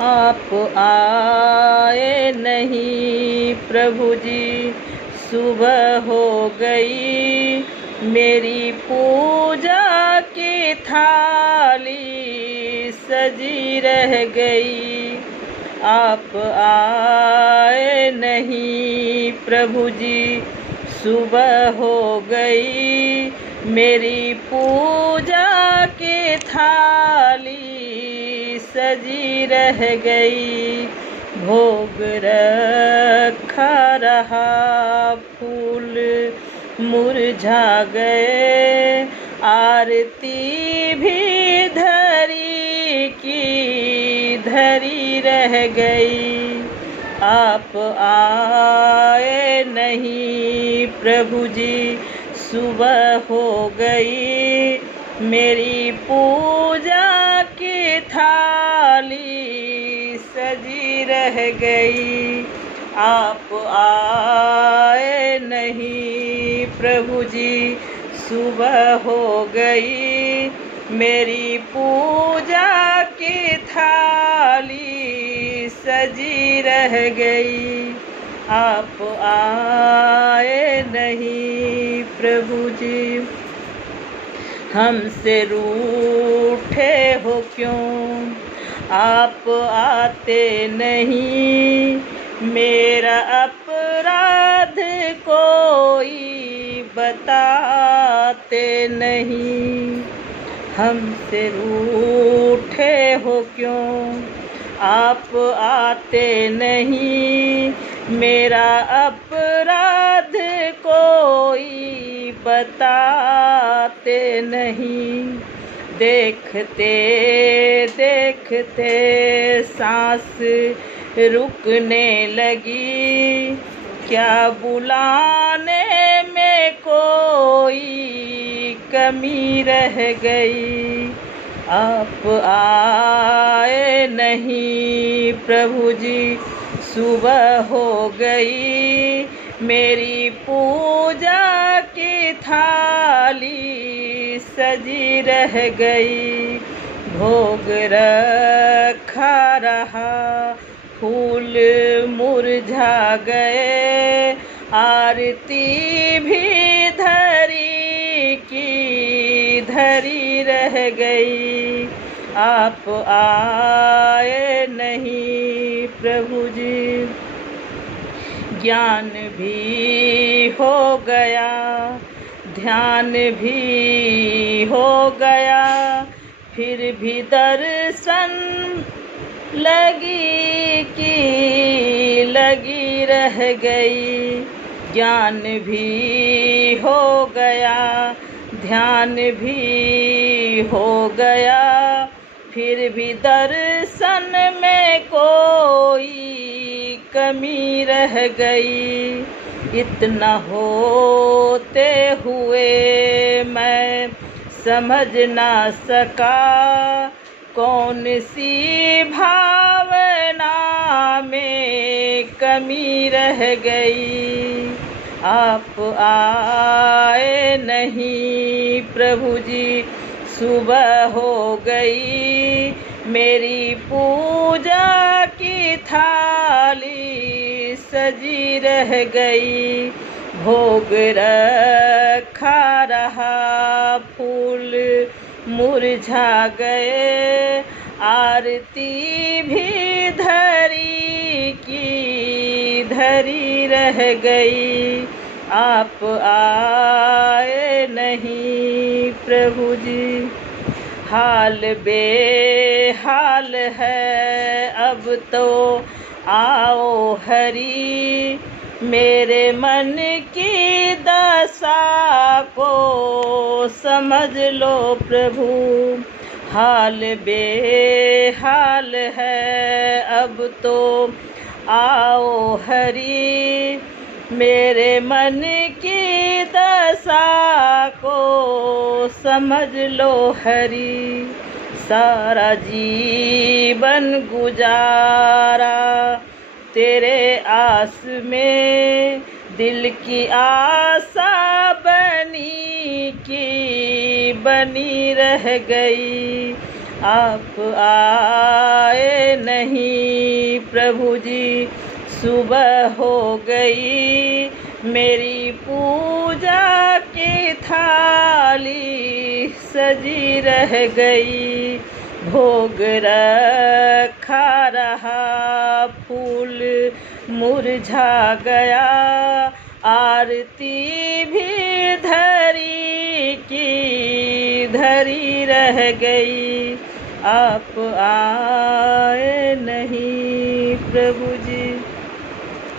आप आए नहीं प्रभु जी। सुबह हो गई मेरी पूजा की थाली सजी रह गई। आप आए नहीं प्रभु जी। सुबह हो गई मेरी पूजा की थाली सजी रह गई। भोग रखा रहा फूल मुरझा गए, आरती भी धरी की धरी रह गई। आप आए नहीं प्रभु जी। सुबह हो गई मेरी पूजा की थाली सजी रह गई। आप आए नहीं प्रभु जी। सुबह हो गई मेरी पूजा की थाली सजी रह गई। आप आए नहीं प्रभु जी। हमसे रूठे हो क्यों आप आते नहीं, मेरा अपराध कोई बताते नहीं। हमसे रूठे हो क्यों आप आते नहीं, मेरा अपराध कोई बताते नहीं। देखते देखते सांस रुकने लगी, क्या बुलाने में कोई कमी रह गई। आप आए नहीं प्रभु जी। सुबह हो गई मेरी पूजा की थाली सजी रह गई। भोग रखा रहा फूल मुरझा गए, आरती भी धरी की धरी रह गई। आप आए नहीं प्रभु जी। ज्ञान भी हो गया, ध्यान भी हो गया, फिर भी दर्शन लगी की लगी रह गई। ज्ञान भी हो गया, ध्यान भी हो गया, फिर भी दर्शन में कोई कमी रह गई। इतना होते हुए मैं समझ ना सका, कौन सी भावना में कमी रह गई। आप आए नहीं प्रभु जी। सुबह हो गई मेरी पूजा की थाली सजी रह गई। भोग रखा रहा फूल मुरझा गए, आरती भी धरी की धरी रह गई। आप आए नहीं प्रभु जी। हाल बेहाल है अब तो आओ हरि, मेरे मन की दशा को समझ लो प्रभु। हाल बेहाल है अब तो आओ हरि, मेरे मन की दशा को समझ लो हरि। सारा जीवन गुजारा तेरे आस में, दिल की आशा बनी की बनी रह गई। आप आए नहीं प्रभु जी। सुबह हो गई मेरी पूजा की थाली सजी रह गई। भोग रखा रहा फूल मुरझा गया। आरती भी धरी की धरी रह गई। आप आए नहीं प्रभु जी।